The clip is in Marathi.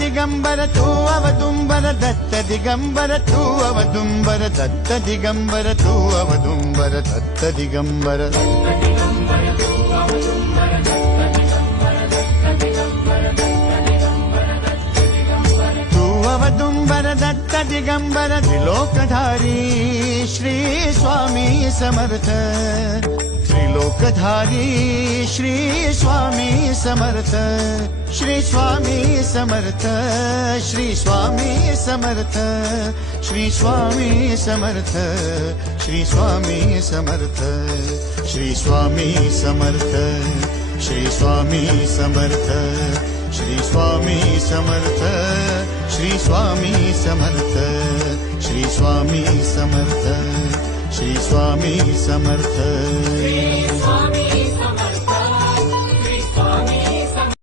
दिगंबर तू अवदुंबर दत्त दिगंबर तू अवदुंबर दत्त दिगंबर तू अवदुंबर दत्त दिगंबर तू अवदुंबर दत्त दिगंबर त्रिलोकधारी श्री स्वामी समर्थ त्रिलोकधारी श्री स्वामी समर्थ श्री स्वामी समर्थ श्री स्वामी समर्थ श्री स्वामी समर्थ श्री स्वामी समर्थ श्री स्वामी समर्थ श्री स्वामी समर्थ श्री स्वामी समर्थ श्री स्वामी समर्थ श्री स्वामी समर्थ श्री स्वामी समर्थ